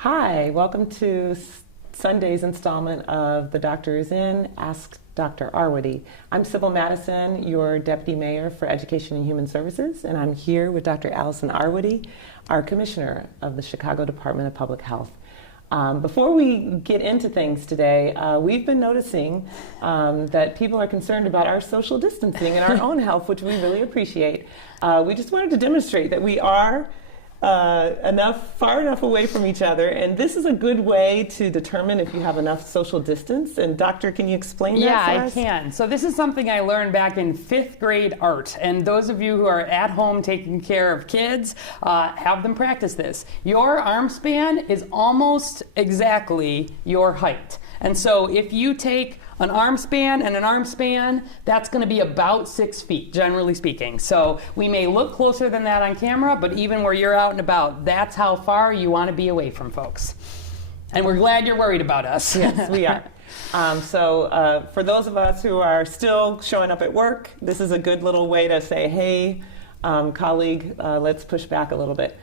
Hi, welcome to Sunday's installment of The Doctor is In, Ask Dr. Arwady. I'm Sybil Madison, your Deputy Mayor for Education and Human Services, and I'm here with Dr. Allison Arwady, our Commissioner of the Chicago Department of Public Health. Before we get into things today, we've been noticing that people are concerned about our social distancing and our own health, which we really appreciate. We just wanted to demonstrate that we are far enough away from each other, and this is a good way to determine if you have enough social distance. And Doctor, can you explain that for us? Yeah, I can. So this is something I learned back in 5th grade art, and those of you who are at home taking care of kids, have them practice this. Your arm span is almost exactly your height. And so if you take an arm span and an arm span, that's going to be about 6 feet, generally speaking. So we may look closer than that on camera, but even where you're out and about, that's how far you want to be away from folks. And we're glad you're worried about us. Yes, we are. For those of us who are still showing up at work, this is a good little way to say, hey, colleague, let's push back a little bit.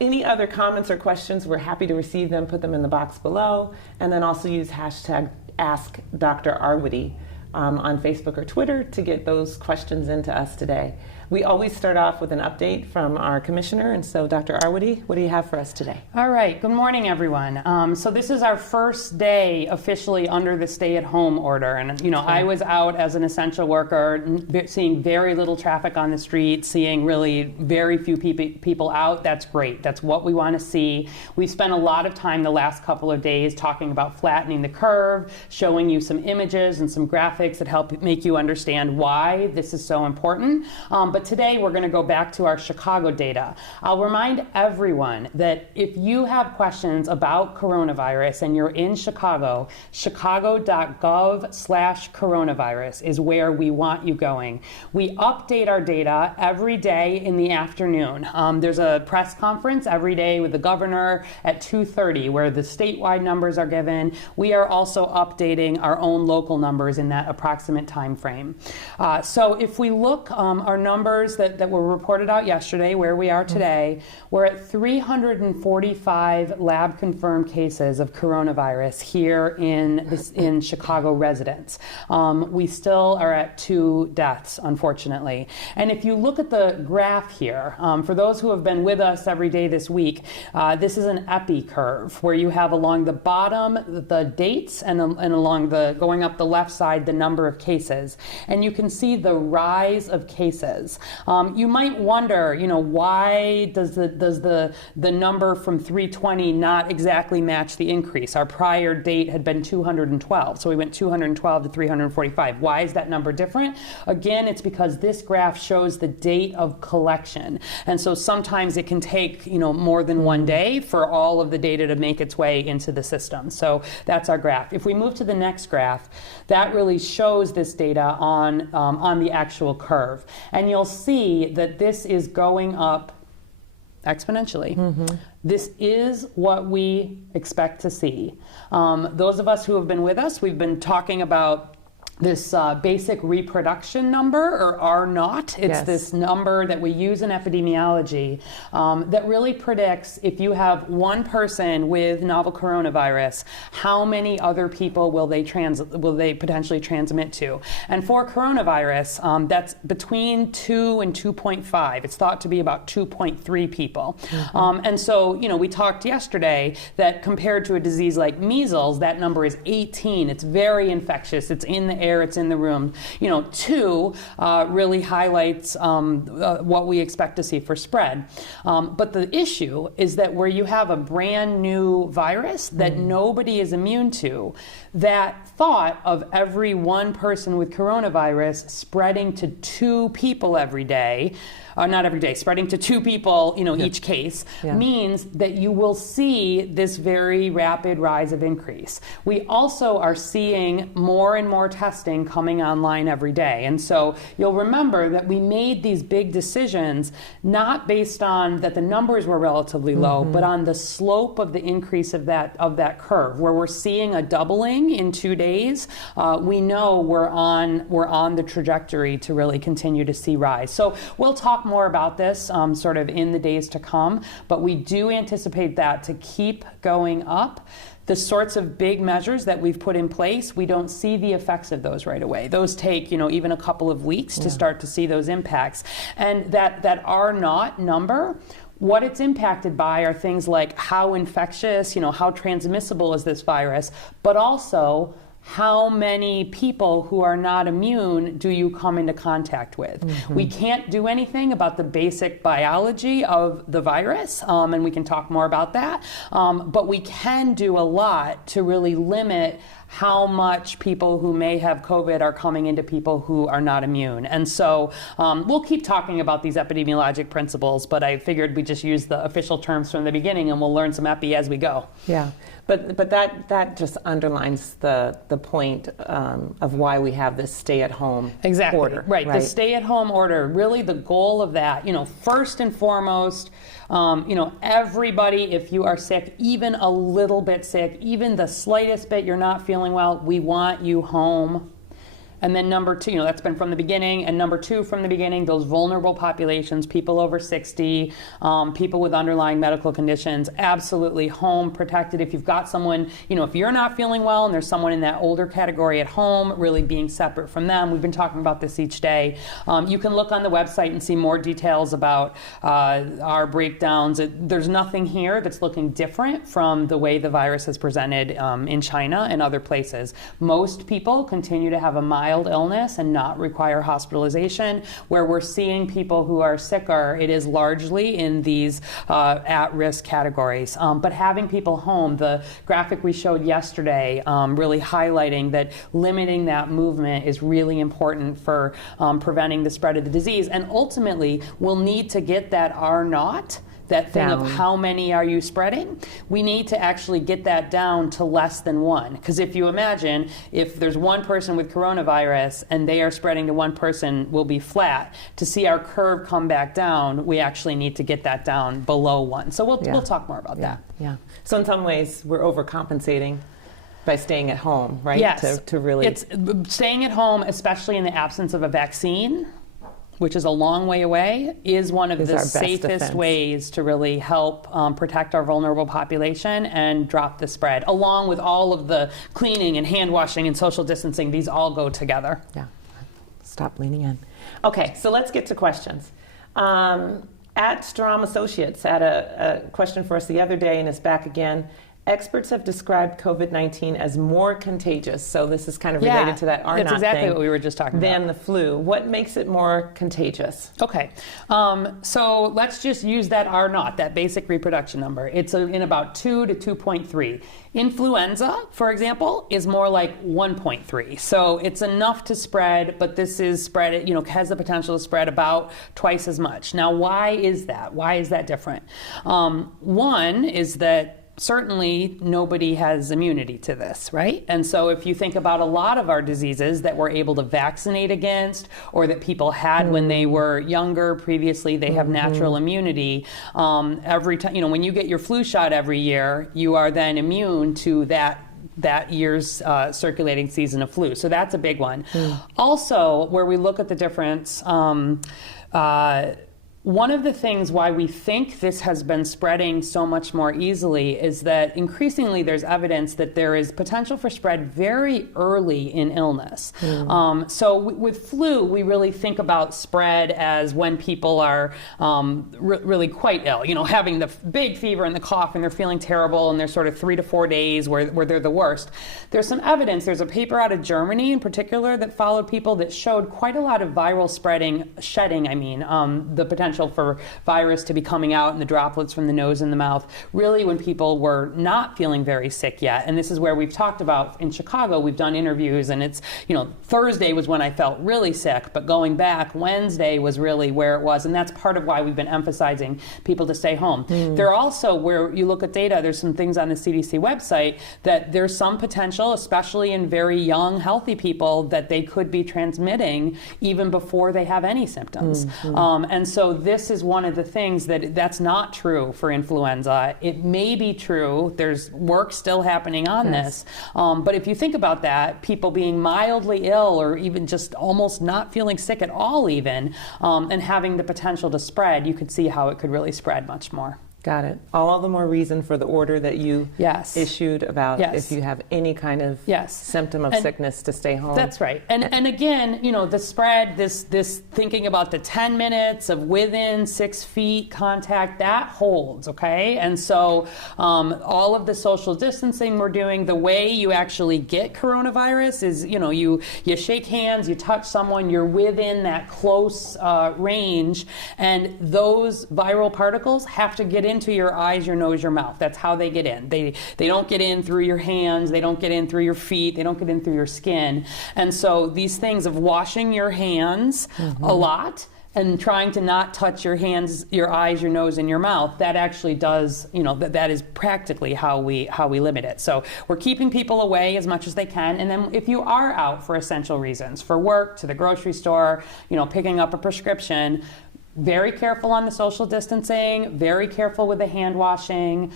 Any other comments or questions, we're happy to receive them, put them in the box below, and then also use hashtag AskDrArwady on Facebook or Twitter to get those questions into us today. We always start off with an update from our commissioner, and so Dr. Arwady, what do you have for us today? All right, good morning everyone. So this is our first day officially under the stay-at-home order, and I was out as an essential worker, seeing very little traffic on the street, seeing really very few people out. That's great, that's what we want to see. We've spent a lot of time the last couple of days talking about flattening the curve, showing you some images and some graphics that help make you understand why this is so important. But today we're going to go back to our Chicago data. I'll remind everyone that if you have questions about coronavirus and you're in Chicago, chicago.gov/coronavirus is where we want you going. We update our data every day in the afternoon. There's a press conference every day with the governor at 2:30 where the statewide numbers are given. We are also updating our own local numbers in that approximate time frame. So if we look, our numbers that were reported out yesterday, where we are today, we're at 345 lab confirmed cases of coronavirus here in Chicago residents. We still are at 2 deaths, unfortunately. And if you look at the graph here, for those who have been with us every day this week, this is an epi curve where you have along the bottom the dates and along going up the left side the number of cases. And you can see the rise of cases. You might wonder, why does the number from 320 not exactly match the increase? Our prior date had been 212, so we went 212 to 345. Why is that number different? Again, it's because this graph shows the date of collection, and so sometimes it can take more than one day for all of the data to make its way into the system. So that's our graph. If we move to the next graph, that really shows this data on the actual curve, and you'll see that this is going up exponentially. This is what we expect to see. Those of us who have been with us, we've been talking about this basic reproduction number, or R0. It's this number that we use in epidemiology that really predicts if you have one person with novel coronavirus, how many other people will they potentially transmit to. And for coronavirus, that's between 2 and 2.5. It's thought to be about 2.3 people. And so, we talked yesterday that compared to a disease like measles, that number is 18. It's very infectious. It's in the air. It's in the room. 2 really highlights what we expect to see for spread. But the issue is that where you have a brand new virus that nobody is immune to, that thought of every one person with coronavirus spreading to 2 people every day, not every day, spreading to 2 people, each case, means that you will see this very rapid rise of increase. We also are seeing more and more testing coming online every day. And so you'll remember that we made these big decisions not based on that the numbers were relatively low, but on the slope of the increase of that curve, where we're seeing a doubling in 2 days. We know we're on the trajectory to really continue to see rise. So we'll talk more about this sort of in the days to come, but we do anticipate that to keep going up. The sorts of big measures that we've put in place, we don't see the effects of those right away. Those take, even a couple of weeks to start to see those impacts. And that R naught number, what it's impacted by are things like how infectious, how transmissible is this virus, but also how many people who are not immune do you come into contact with? We can't do anything about the basic biology of the virus, and we can talk more about that, but we can do a lot to really limit how much people who may have COVID are coming into people who are not immune. And so we'll keep talking about these epidemiologic principles, but I figured we'd just use the official terms from the beginning and we'll learn some epi as we go. Yeah, but that just underlines the point of why we have this stay-at-home order. Right, the stay-at-home order, really the goal of that, first and foremost, everybody, if you are sick, even a little bit sick, even the slightest bit you're not feeling well, we want you home. And then number two, that's been from the beginning. And number two from the beginning, those vulnerable populations, people over 60, people with underlying medical conditions, absolutely home protected. If you've got someone, if you're not feeling well and there's someone in that older category at home, really being separate from them. We've been talking about this each day. You can look on the website and see more details about our breakdowns. There's nothing here that's looking different from the way the virus is presented in China and other places. Most people continue to have a mild illness and not require hospitalization. Where we're seeing people who are sicker, it is largely in these at-risk categories. But having people home, the graphic we showed yesterday really highlighting that limiting that movement is really important for preventing the spread of the disease. And ultimately, we'll need to get that R naught, that thing of how many are you spreading, we need to actually get that down to less than 1. Because if you imagine, if there's one person with coronavirus and they are spreading to one person, will be flat. To see our curve come back down, we actually need to get that down below 1. So we'll talk more about that. Yeah. So in some ways, we're overcompensating by staying at home, right? Yes. To really... It's staying at home, especially in the absence of a vaccine, which is a long way away, is one of the safest ways to really help protect our vulnerable population and drop the spread, along with all of the cleaning and hand washing and social distancing. These all go together. Yeah. Stop leaning in. Okay, so let's get to questions. At Strom Associates had a question for us the other day, and it's back again. Experts have described COVID-19 as more contagious, so this is kind of related to that R naught thing. That's exactly what we were just talking about. Than the flu. What makes it more contagious? Okay, so let's just use that R naught, that basic reproduction number. It's in about 2 to 2.3. Influenza, for example, is more like 1.3. So it's enough to spread, but this is spread, has the potential to spread about twice as much. Now, why is that? Why is that different? One is that certainly nobody has immunity to this, right? And so if you think about a lot of our diseases that we're able to vaccinate against or that people had when they were younger previously, they have natural immunity. Every time, when you get your flu shot every year, you are then immune to that year's circulating season of flu. So that's a big one. Also, where we look at the difference, one of the things why we think this has been spreading so much more easily is that increasingly there's evidence that there is potential for spread very early in illness. So with flu, we really think about spread as when people are really quite ill, having the big fever and the cough and they're feeling terrible and there's sort of 3 to 4 days where they're the worst. There's some evidence, there's a paper out of Germany in particular that followed people that showed quite a lot of viral shedding, the potential for virus to be coming out in the droplets from the nose and the mouth, really when people were not feeling very sick yet. And this is where we've talked about in Chicago, we've done interviews and it's, Thursday was when I felt really sick, but going back, Wednesday was really where it was. And that's part of why we've been emphasizing people to stay home. There are also, where you look at data, there's some things on the CDC website that there's some potential, especially in very young, healthy people, that they could be transmitting even before they have any symptoms. And so this is one of the things that's not true for influenza. It may be true. There's work still happening on this. But if you think about that, people being mildly ill or even just almost not feeling sick at all even, and having the potential to spread, you could see how it could really spread much more. Got it. All the more reason for the order that you issued about if you have any kind of symptom of sickness to stay home. That's right. And again, the spread, this thinking about the 10 minutes of within 6 feet contact, that holds, okay? And so all of the social distancing we're doing, the way you actually get coronavirus is, you shake hands, you touch someone, you're within that close range, and those viral particles have to get into your eyes, your nose, your mouth. That's how they get in. They don't get in through your hands, they don't get in through your feet, they don't get in through your skin. And so these things of washing your hands a lot and trying to not touch your hands, your eyes, your nose, and your mouth, that actually does, that is practically how we limit it. So we're keeping people away as much as they can. And then if you are out for essential reasons, for work, to the grocery store, picking up a prescription, very careful on the social distancing, very careful with the hand washing.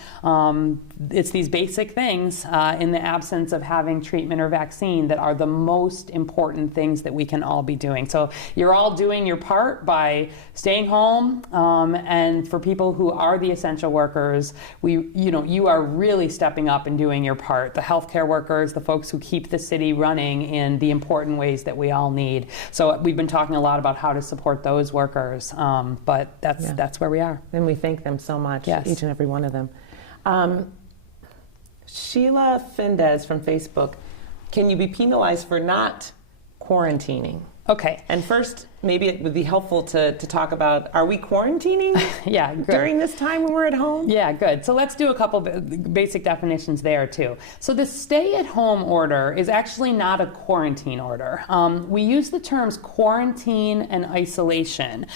It's these basic things in the absence of having treatment or vaccine that are the most important things that we can all be doing. So you're all doing your part by staying home, and for people who are the essential workers, you are really stepping up and doing your part. The healthcare workers, the folks who keep the city running in the important ways that we all need. So we've been talking a lot about how to support those workers. But that's where we are. And we thank them so much, each and every one of them. Sheila Fendez from Facebook, can you be penalized for not quarantining? Okay. And first, maybe it would be helpful to talk about, are we quarantining good. during this time when we're at home? Yeah, good. So let's do a couple basic definitions there too. So the stay-at-home order is actually not a quarantine order. We use the terms quarantine and isolation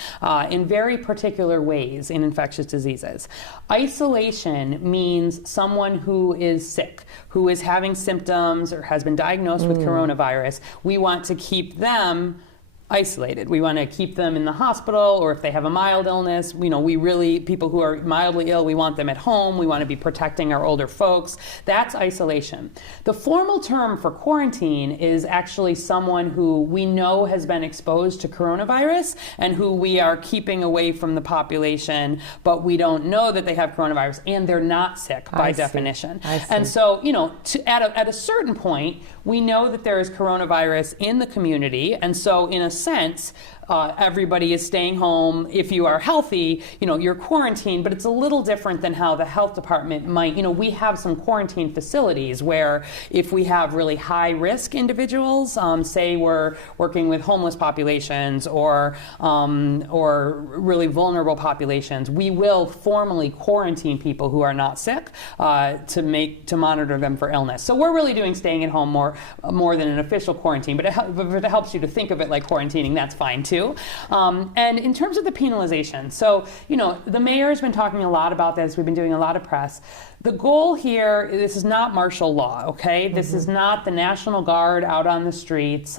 in very particular ways in infectious diseases. Isolation means someone who is sick, who is having symptoms or has been diagnosed with coronavirus. We want to keep them isolated. We want to keep them in the hospital, or if they have a mild illness, people who are mildly ill, we want them at home. We want to be protecting our older folks. That's isolation. The formal term for quarantine is actually someone who we know has been exposed to coronavirus and who we are keeping away from the population, but we don't know that they have coronavirus and they're not sick by definition. And so, at a certain point, we know that there is coronavirus in the community, and so in a sense, everybody is staying home. If you are healthy, you're quarantined, but it's a little different than how the health department might. We have some quarantine facilities where if we have really high risk individuals, say we're working with homeless populations or really vulnerable populations, we will formally quarantine people who are not sick to monitor them for illness. So we're really doing staying at home more than an official quarantine, but if it helps you to think of it like quarantining, that's fine too. And in terms of the penalization, so, the mayor has been talking a lot about this. We've been doing a lot of press. The goal here, this is not martial law, okay? This is not the National Guard out on the streets.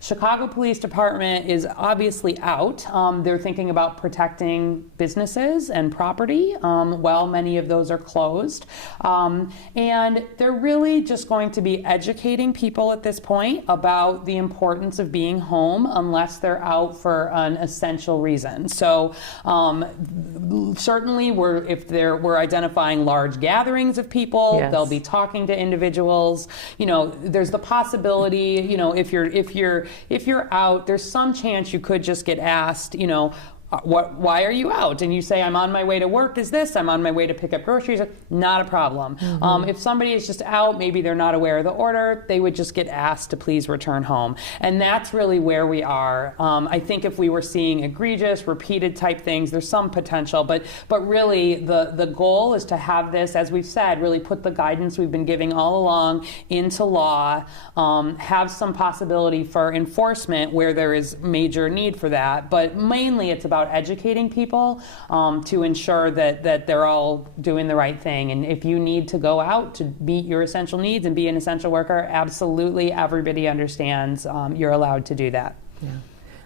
Chicago Police Department is obviously out. They're thinking about protecting businesses and property while many of those are closed. And they're really just going to be educating people at this point about the importance of being home unless they're out for an essential reason. So certainly we're identifying large gatherings of people. They'll be talking to individuals. There's the possibility, if you're out, there's some chance you could just get asked, why are you out? And you say, I'm on my way to work. Is this? I'm on my way to pick up groceries. Not a problem. If somebody is just out, maybe they're not aware of the order, they would just get asked to please return home. And that's really where we are. I think if we were seeing egregious, repeated type things, there's some potential, but really the goal is to have this, as we've said, really put the guidance we've been giving all along into law, have some possibility for enforcement where there is major need for that, but mainly it's about educating people to ensure that they're all doing the right thing. And if you need to go out to meet your essential needs and be an essential worker, absolutely everybody understands you're allowed to do that. Yeah.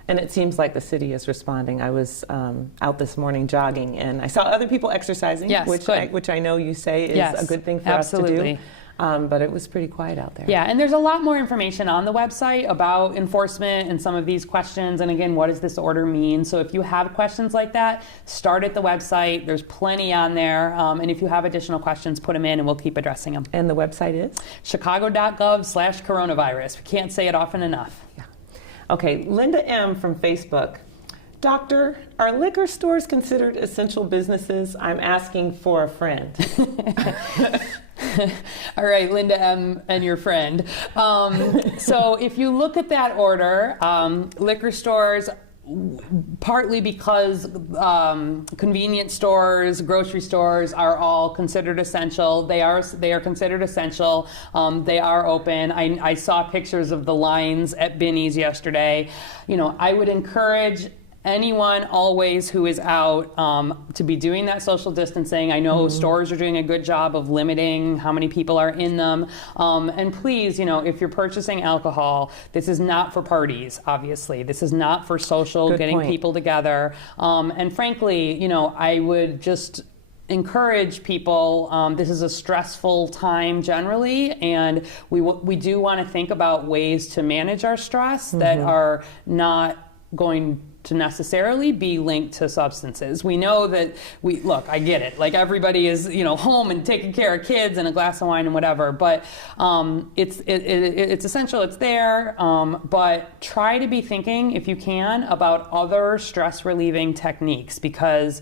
And it seems like the city is responding. I was out this morning jogging, and I saw other people exercising, Yes, which I know you say is Yes, a good thing for absolutely. us to do. But it was pretty quiet out there. Yeah, and there's a lot more information on the website about enforcement and some of these questions. And again, what does this order mean? So if you have questions like that, start at the website. There's plenty on there. And if you have additional questions, put them in and we'll keep addressing them. And the website is? chicago.gov/coronavirus. We can't say it often enough. Yeah. Okay, Linda M. from Facebook. Doctor, are liquor stores considered essential businesses? I'm asking for a friend. All right, Linda M. and your friend. So if you look at that order, liquor stores, partly because convenience stores, grocery stores are all considered essential. They are considered essential. They are open. I saw pictures of the lines at Binny's yesterday. I would encourage anyone always who is out to be doing that social distancing. I know stores are doing a good job of limiting how many people are in them. And please, if you're purchasing alcohol, this is not for parties, obviously. This is not for social, Good getting point. people together. And frankly, I would just encourage people. This is a stressful time generally, and we do want to think about ways to manage our stress that are not going to necessarily be linked to substances. We know that I get it. Like everybody is, home and taking care of kids and a glass of wine and whatever, but it's essential, it's there, but try to be thinking, if you can, about other stress relieving techniques, because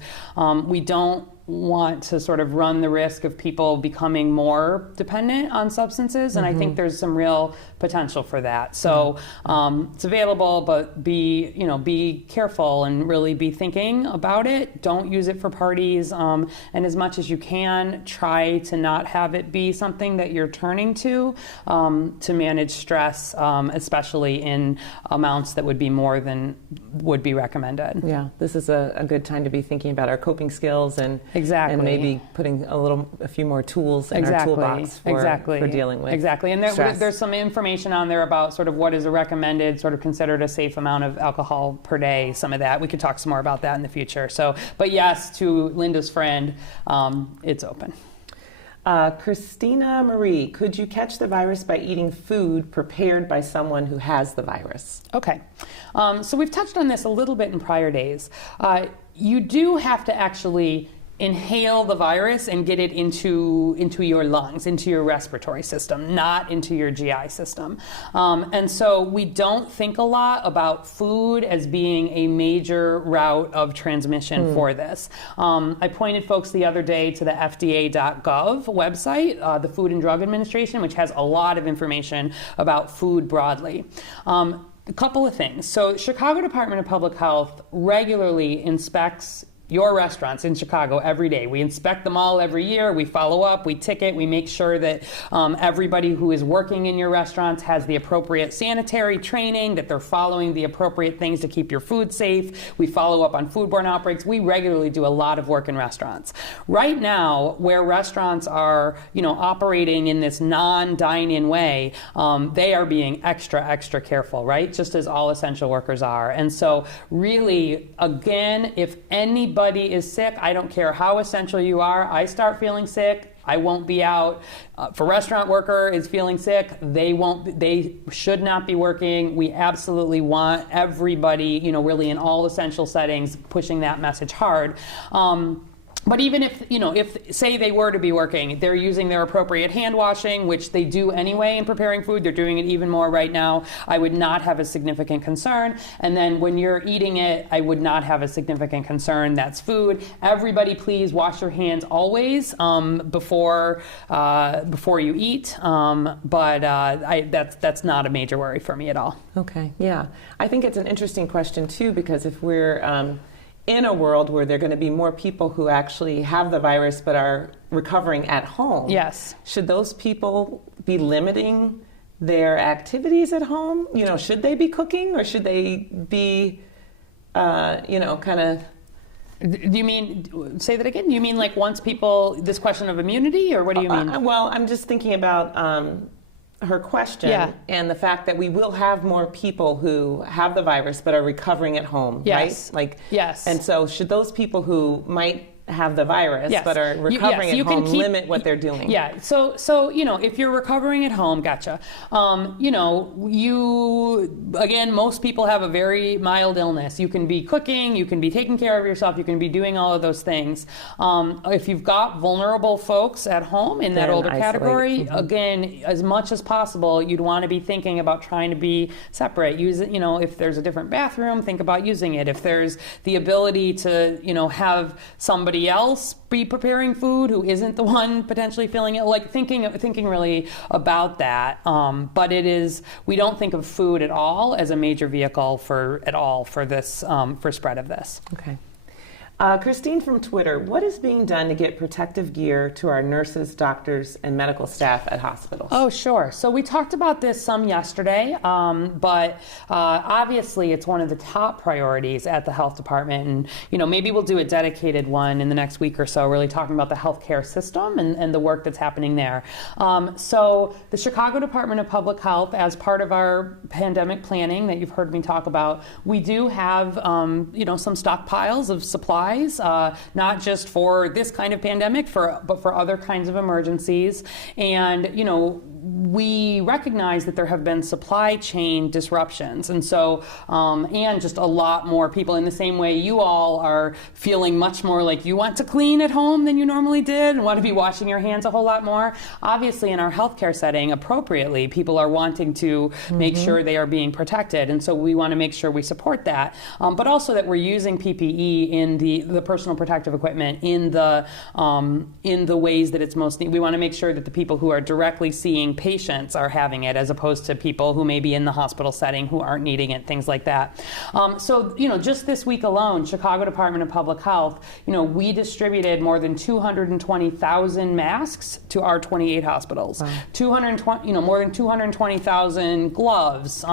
we don't want to sort of run the risk of people becoming more dependent on substances, and I think there's some real potential for that. So it's available, but be careful and really be thinking about it. Don't use it for parties, and as much as you can, try to not have it be something that you're turning to manage stress, especially in amounts that would be more than would be recommended. Yeah, this is a good time to be thinking about our coping skills and Exactly. and maybe putting a few more tools in our toolbox for dealing with Exactly. And there's some information on there about sort of what is a recommended, sort of considered a safe amount of alcohol per day, some of that. We could talk some more about that in the future. So, but yes, to Linda's friend, it's open. Christina Marie, could you catch the virus by eating food prepared by someone who has the virus? Okay. So we've touched on this a little bit in prior days. You do have to actually inhale the virus and get it into your lungs, into your respiratory system, not into your GI system. And so we don't think a lot about food as being a major route of transmission for this. I pointed folks the other day to the FDA.gov website, the Food and Drug Administration, which has a lot of information about food broadly. A couple of things. So Chicago Department of Public Health regularly inspects your restaurants in Chicago every day. We inspect them all every year. We follow up, we ticket, we make sure that everybody who is working in your restaurants has the appropriate sanitary training, that they're following the appropriate things to keep your food safe. We follow up on foodborne outbreaks. We regularly do a lot of work in restaurants. Right now, where restaurants are, operating in this non-dine-in way, they are being extra careful, right? Just as all essential workers are. And so really, again, if anybody is sick, I don't care how essential you are, I start feeling sick, I won't be out. If a restaurant worker is feeling sick, they should not be working. We absolutely want everybody, really in all essential settings, pushing that message hard. But even if say they were to be working, they're using their appropriate hand washing, which they do anyway in preparing food. They're doing it even more right now. I would not have a significant concern. And then when you're eating it, I would not have a significant concern. That's food. Everybody, please wash your hands always before you eat. But that's not a major worry for me at all. Okay, yeah. I think it's an interesting question too, because if we're in a world where there are going to be more people who actually have the virus but are recovering at home. Yes. Should those people be limiting their activities at home? Should they be cooking, or should they be, kind of... Do you mean, say that again? Do you mean like once people, this question of immunity, or what do you mean? Well, I'm just thinking about her question Yeah. and the fact that we will have more people who have the virus but are recovering at home, Yes. right? Like, Yes. And so should those people who might have the virus Yes. but are recovering You at can home limit what they're doing? Yeah. So if you're recovering at home, gotcha. Again, most people have a very mild illness. You can be cooking, you can be taking care of yourself, you can be doing all of those things. If you've got vulnerable folks at home in that Then older isolate. category, again, as much as possible, you'd want to be thinking about trying to be separate. Use it, if there's a different bathroom, think about using it. If there's the ability to, have somebody else be preparing food who isn't the one potentially feeling it, like thinking really about that. But we don't think of food at all as a major vehicle for this for spread of this. Okay. Christine from Twitter, what is being done to get protective gear to our nurses, doctors, and medical staff at hospitals? Oh, sure. So we talked about this some yesterday, but obviously it's one of the top priorities at the health department. And, maybe we'll do a dedicated one in the next week or so, really talking about the healthcare system and the work that's happening there. So the Chicago Department of Public Health, as part of our pandemic planning that you've heard me talk about, we do have, some stockpiles of supplies. Not just for this kind of pandemic, but for other kinds of emergencies. And, we recognize that there have been supply chain disruptions. And so, and just a lot more people, in the same way you all are feeling much more like you want to clean at home than you normally did and want to be washing your hands a whole lot more. Obviously, in our healthcare setting, appropriately, people are wanting to make sure they are being protected. And so we want to make sure we support that. But also that we're using PPE in the personal protective equipment in the ways that it's most needed. We want to make sure that the people who are directly seeing patients are having it, as opposed to people who may be in the hospital setting who aren't needing it, things like that. So just this week alone, Chicago Department of Public Health, we distributed more than 220,000 masks to our 28 hospitals. Wow. More than 220,000 gloves,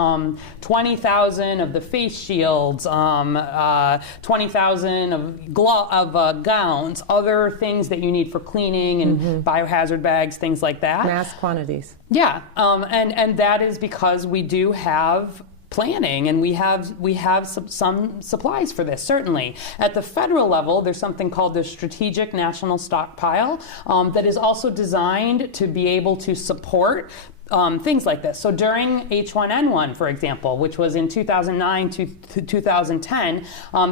20,000 of the face shields, 20,000 of gowns, other things that you need for cleaning and biohazard bags, things like that. Mass quantities. Yeah, and that is because we do have planning, and we have some supplies for this. Certainly at the federal level, there's something called the Strategic National Stockpile that is also designed to be able to support things like this. So during H1N1, for example, which was in 2009 to 2010,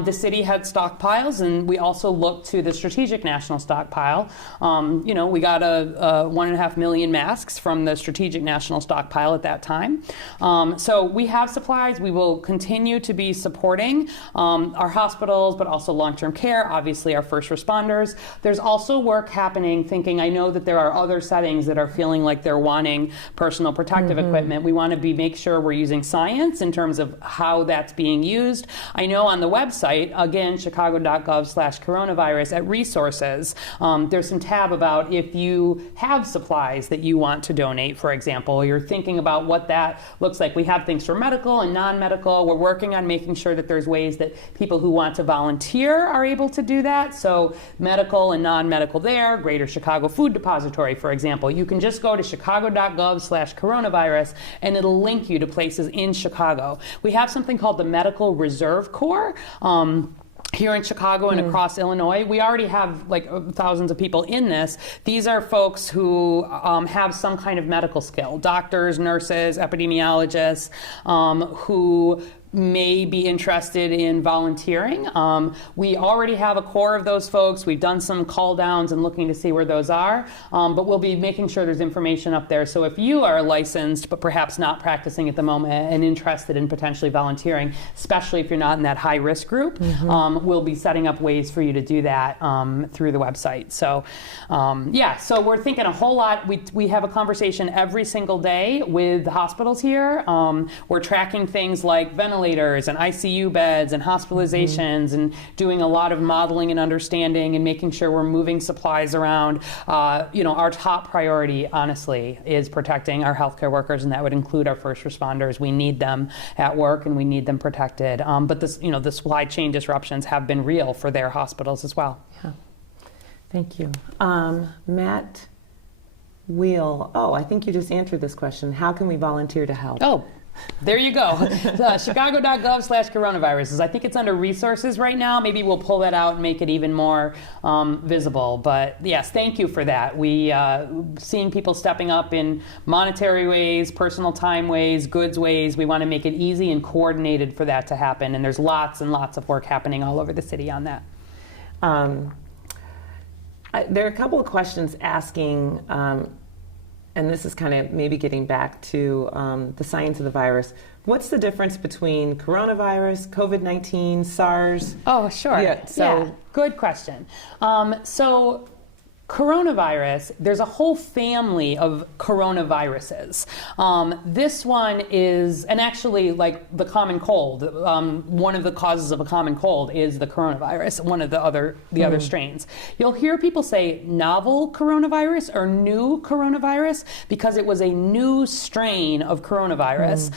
the city had stockpiles, and we also looked to the Strategic National Stockpile. We got a 1.5 million masks from the Strategic National Stockpile at that time. So we have supplies. We will continue to be supporting our hospitals, but also long-term care, obviously our first responders. There's also work happening thinking, I know that there are other settings that are feeling like they're wanting personal protective equipment. We want to make sure we're using science in terms of how that's being used. I know on the website, again, chicago.gov/coronavirus, at resources, there's some tab about if you have supplies that you want to donate, for example, you're thinking about what that looks like. We have things for medical and non-medical. We're working on making sure that there's ways that people who want to volunteer are able to do that. So medical and non-medical there, Greater Chicago Food Depository, for example. You can just go to chicago.gov/coronavirus and it'll link you to places in Chicago. We have something called the Medical Reserve Corps. Here in Chicago and across Illinois, we already have thousands of people in this. These are folks who have some kind of medical skill, doctors, nurses, epidemiologists, who may be interested in volunteering. We already have a core of those folks. We've done some call downs and looking to see where those are, but we'll be making sure there's information up there. So if you are licensed, but perhaps not practicing at the moment and interested in potentially volunteering, especially if you're not in that high risk group, we'll be setting up ways for you to do that through the website. So so we're thinking a whole lot. We have a conversation every single day with the hospitals here. We're tracking things like ventilators and ICU beds and hospitalizations and doing a lot of modeling and understanding and making sure we're moving supplies around. Our top priority, honestly, is protecting our healthcare workers, and that would include our first responders. We need them at work and we need them protected. But this, the supply chain disruptions have been real for their hospitals as well. Yeah. Thank you. Matt I think you just answered this question. How can we volunteer to help? Oh, there you go. Chicago.gov/coronaviruses. I think it's under resources right now. Maybe we'll pull that out and make it even more visible. But yes, thank you for that. We seeing people stepping up in monetary ways, personal time ways, goods ways. We want to make it easy and coordinated for that to happen. And there's lots and lots of work happening all over the city on that. There are a couple of questions asking, and this is kind of maybe getting back to the science of the virus. What's the difference between coronavirus, COVID-19, SARS? Oh, sure. Yeah, good question. So coronavirus, there's a whole family of coronaviruses. This one is, and actually like the common cold, one of the causes of a common cold is the coronavirus, one of the other strains. You'll hear people say novel coronavirus or new coronavirus because it was a new strain of coronavirus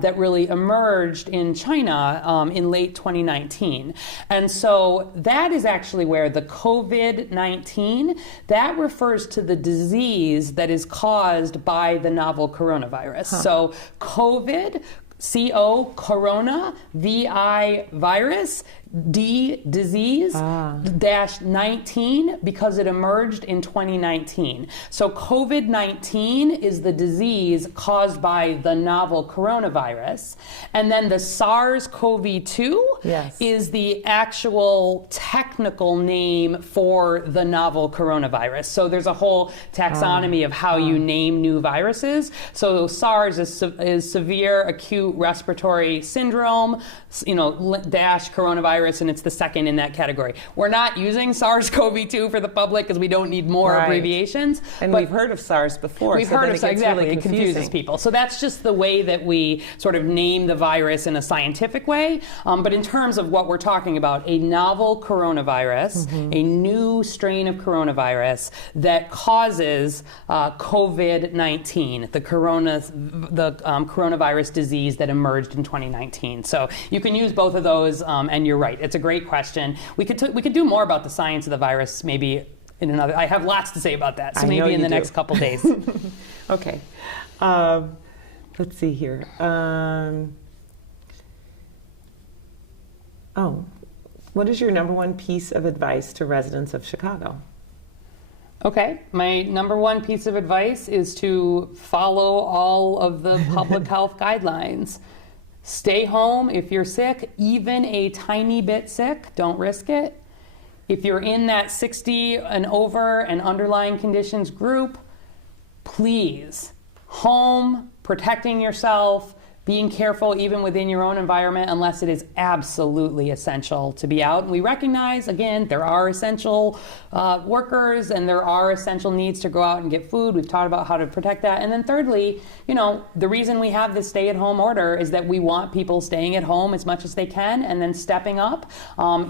that really emerged in China in late 2019. And so that is actually where the COVID-19, that refers to the disease that is caused by the novel coronavirus. So COVID, CO, corona, VI, virus, D, disease, dash 19, because it emerged in 2019. So COVID-19 is the disease caused by the novel coronavirus. And then the SARS-CoV-2 is the actual technical name for the novel coronavirus. So there's a whole taxonomy of how you name new viruses. So SARS is severe acute respiratory syndrome, dash coronavirus, and it's the second in that category. We're not using SARS-CoV-2 for the public because we don't need more abbreviations. And we've heard of SARS before. We've heard of SARS, exactly. Really, it confuses people. So that's just the way that we sort of name the virus in a scientific way. But in terms of what we're talking about, a novel coronavirus, a new strain of coronavirus that causes COVID-19, the coronavirus disease that emerged in 2019. So you can use both of those, and you're right. It's a great question. We could do more about the science of the virus maybe in another. I have lots to say about that. So maybe in the next couple days. Okay. Let's see here. What is your number one piece of advice to residents of Chicago? Okay, my number one piece of advice is to follow all of the public health guidelines. Stay home if you're sick, even a tiny bit sick, don't risk it. If you're in that 60 and over and underlying conditions group, please, home, protecting yourself, being careful even within your own environment unless it is absolutely essential to be out. And we recognize, again, there are essential workers and there are essential needs to go out and get food. We've talked about how to protect that. And then thirdly, the reason we have this stay-at-home order is that we want people staying at home as much as they can and then stepping up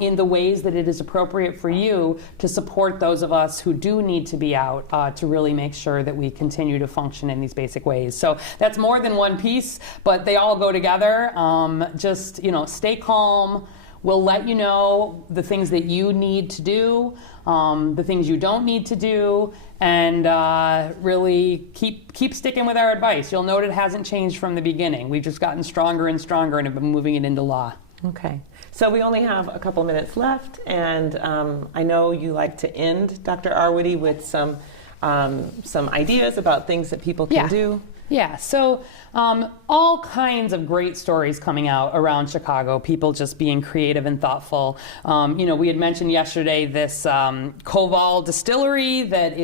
in the ways that it is appropriate for you to support those of us who do need to be out to really make sure that we continue to function in these basic ways. So that's more than one piece, but they all go together. Just, stay calm. We'll let you know the things that you need to do, the things you don't need to do, and really keep sticking with our advice. You'll note it hasn't changed from the beginning. We've just gotten stronger and stronger and have been moving it into law. Okay. So we only have a couple minutes left, and I know you like to end, Dr. Arwady, with some ideas about things that people can do. Yeah, so all kinds of great stories coming out around Chicago, people just being creative and thoughtful. We had mentioned yesterday this Koval distillery that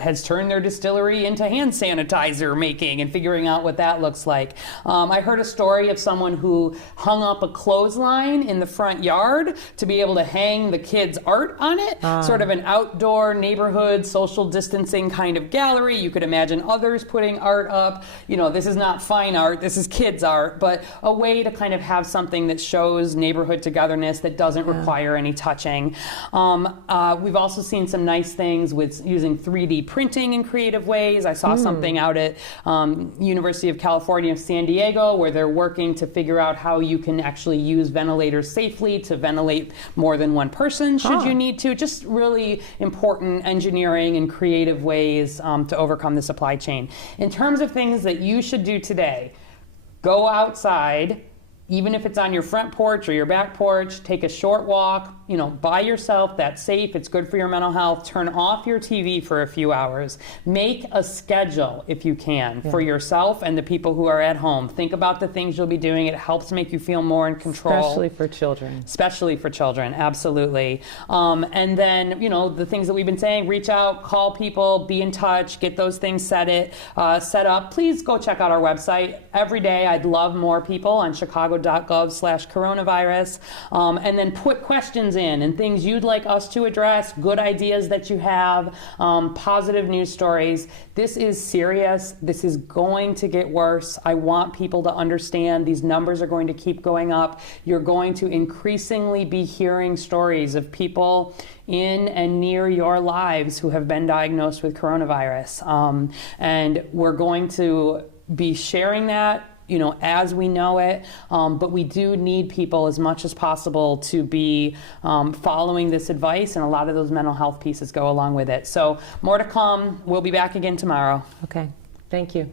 has turned their distillery into hand sanitizer making and figuring out what that looks like. I heard a story of someone who hung up a clothesline in the front yard to be able to hang the kids' art on it, sort of an outdoor neighborhood social distancing kind of gallery. You could imagine others putting art up. up, this is not fine art, this is kids art, but a way to kind of have something that shows neighborhood togetherness that doesn't require any touching. We've also seen some nice things with using 3D printing in creative ways. I saw something out at University of California, San Diego, where they're working to figure out how you can actually use ventilators safely to ventilate more than one person should you need to. Just really important engineering and creative ways to overcome the supply chain. In terms of things that you should do today, go outside, even if it's on your front porch or your back porch, take a short walk, by yourself. That's safe. It's good for your mental health. Turn off your TV for a few hours. Make a schedule, if you can, for yourself and the people who are at home. Think about the things you'll be doing. It helps make you feel more in control. Especially for children. Especially for children, absolutely. And then, the things that we've been saying, reach out, call people, be in touch, get those things set up. Please go check out our website. Every day, I'd love more people on chicago.gov/coronavirus. And then put questions in and things you'd like us to address, good ideas that you have, positive news stories. This is serious. This is going to get worse. I want people to understand these numbers are going to keep going up. You're going to increasingly be hearing stories of people in and near your lives who have been diagnosed with coronavirus. And we're going to be sharing that as we know it, but we do need people as much as possible to be following this advice, and a lot of those mental health pieces go along with it. So more to come. We'll be back again tomorrow. Okay, thank you.